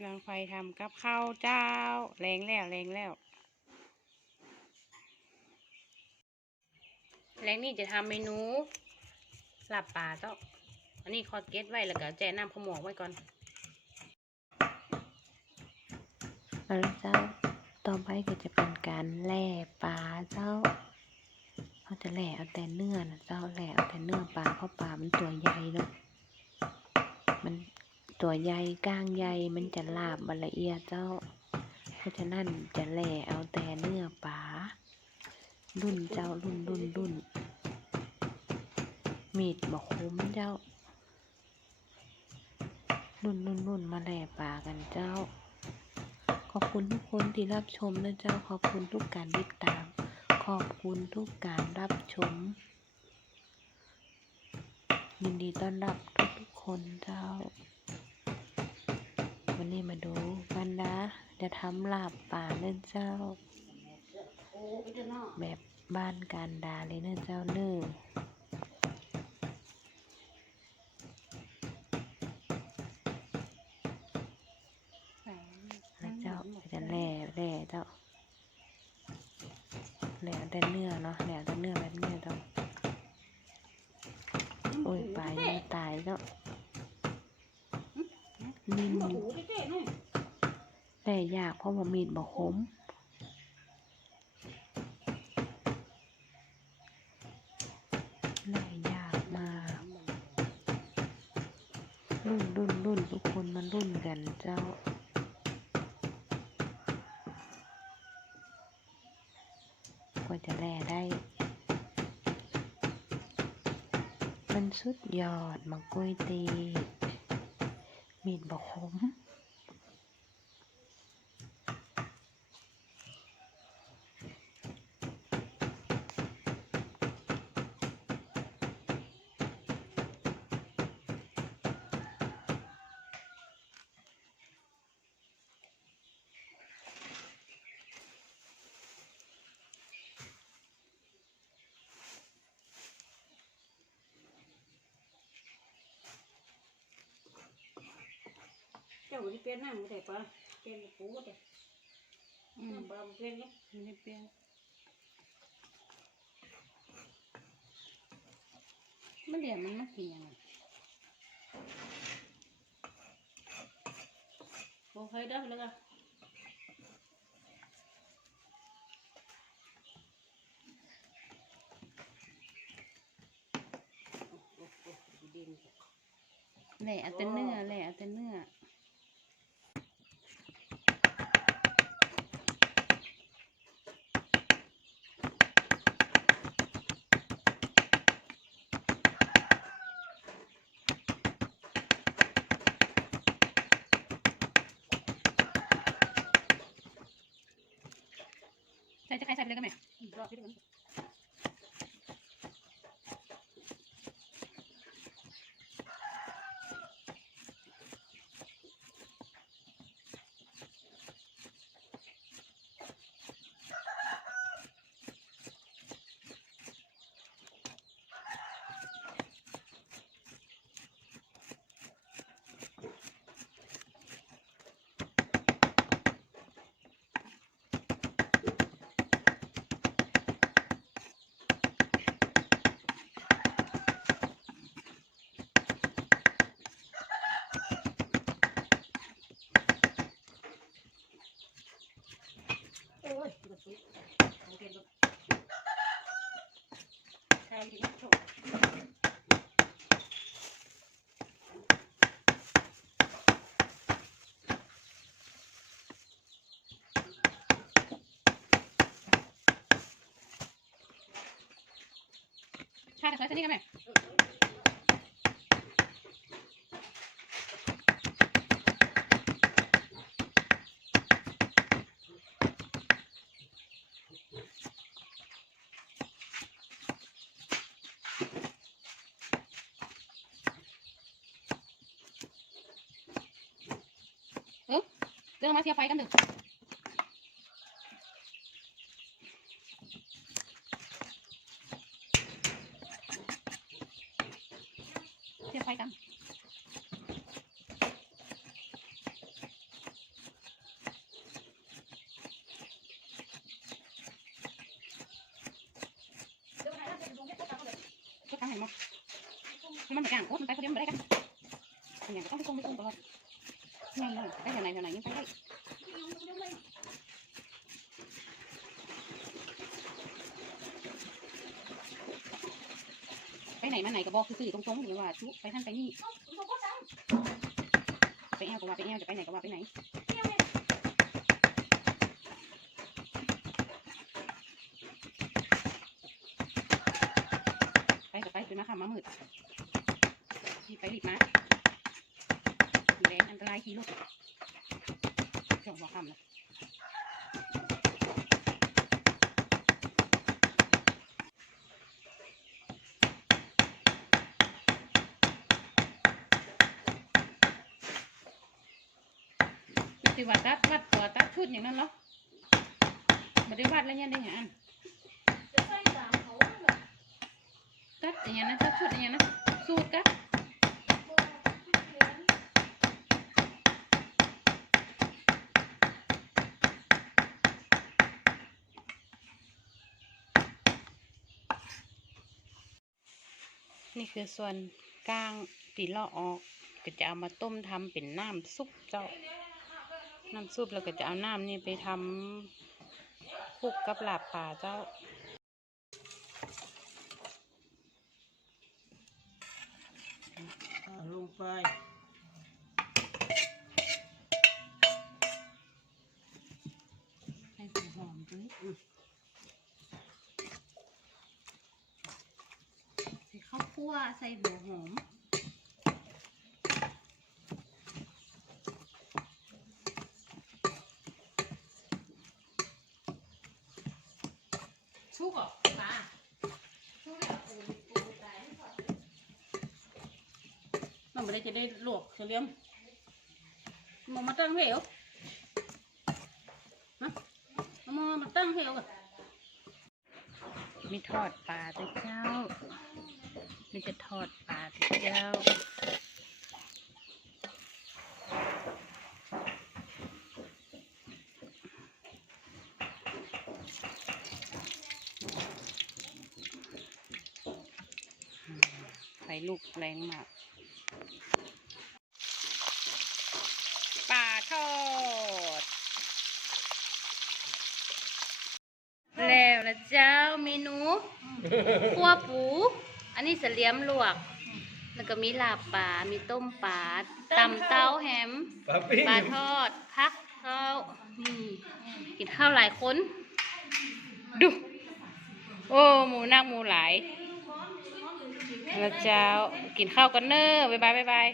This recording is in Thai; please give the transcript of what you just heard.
กำลังไฟทำกับข้าวเจ้า แรงแล้วแรงแล้วแรงนี่จะทำเมนูหลาบปลาเจ้าอันนี้คอเก็ตไว้แล้วก็แจน้ำขมวกไว้ก่อนเอาละเจ้า ต่อไปก็จะเป็นการแล่ปลาเจ้าเขาจะแหล่เอาแต่เนื้อนะเจ้าแหล่เอาแต่เนื้อปลาเพราะปลามันตัวใหญ่เนาะ ตัวใหญ่ก้างใหญ่มันจะลาบมันละเอียดเจ้า เพราะฉะนั้นจะแหล่เอาแต่เนื้อปลารุ่นเจ้ารุ่นรุ่นรุ่นมีดบกคมเจ้า รุ่นรุ่นรุ่นมาแหล่ปลากันเจ้า ขอบคุณทุกคนที่รับชมนะเจ้าขอบคุณทุกการติดตาม ขอบคุณทุกการรับชม ยินดีต้อนรับทุกทุกๆคนเจ้า นี้มาดูกันนะ จะทำลาบป่าเนื่อเจ้า แบบบ้านการดาเลยเนื่อเจ้าเนื่อแล้วเจ้าจะแหล่แหล่เจ้าแหล่แต่เนื้อเนาะแหล่แต่เนื้อแบบเนื้อเจ้า โอ้ยไปมันตายแล้วมินแต่ ยากเพราะว่ามีดบอกคมแหล่ยากมากรุ่นรุ่นรุ่นทุกคนมารุ่นกันเจ้ากว่าจะแล่ได้ มันสุดยอดมังกล้ยตีมีดบอกขม ที่เป็นนั่งไม่ได้ปะเป็นปูก็ได้อืมบางเป็นเนี่ยไม่ได้เปรี้ยวมันเดี๋ยวมันมากินยังไงโอเคได้แล้วก็แหล่เอาแต่เนื้อแหล่เอาแต่เนื้อ ใครใส่ไปเลยก็แม่รอที่มัน โอ้ยกระสุนโอเคลูกใช่ดิโชค ชาจะใส่ตัวนี้ก็แม่เรื่องมาเทียบไฟกันเถอะ quay con chút cá hành một. Nhưng mà mình càng út mình tay có điểm vào đây cả nhà có cái cung cái cung của nó nhanh cái giờ này giờ này, những cái đấy. นแถวไหนยังไปไหนมาไหนก็บอกคือสื่อตรงๆหรือว่าชุไปท่านไปนี่ไปแอวก็ว่าไปแอวจะไปไหนก็ว่าไปไหนไปก็ไปคือมาคำมามืดรีบไปรีบมาแรงอันตรายขี่รถช่วงหัวคำนะป ฏิวัติตัดวัดตัวตัดชุดอย่างนั้นเหรอไม่ได้วัดแล้วเนี่ยได้อย่างอันตัดอย่างนั้นตัดชุดอย่างนั้นสูตรกะนี่คือส่วนกลางตีลาะออก ก็จะเอามาต้มทำเป็นน้ำซุปเจ้า น้ำซุปแล้วก็จะเอาน้ำนี่ไปทำคลุกกับลาบป่าเจ้าอ่าลงไปให้หัวหอมด้วยใส่ข้าวคั่วใส่หัวหอม ชุกเหรอปลาชุกเหรอปูปูตาย มันไม่ได้จะได้ลวกเฉลียมมองมาตั้งเหวฮะเอามามาตั้งเหวกันมีทอดปลาด้วเจ้า มีจะทอดปลาด้วเจ้าไฟลูกแรงมากปลาทอด แล้วละเจ้าเมนูขั่วปู อันนี้เสลียมลวก แล้วก็มีลาบปลา มีต้มปลาตำเต้าแฮม ปลาปิ้งปลาทอด พักข้าวนี่กินข้าวหลายคน ดู โอ้หมูนักหมูหลายแล้วเจ้า กินข้าวกันเนอร์บ๊ายบายบ๊ายบาย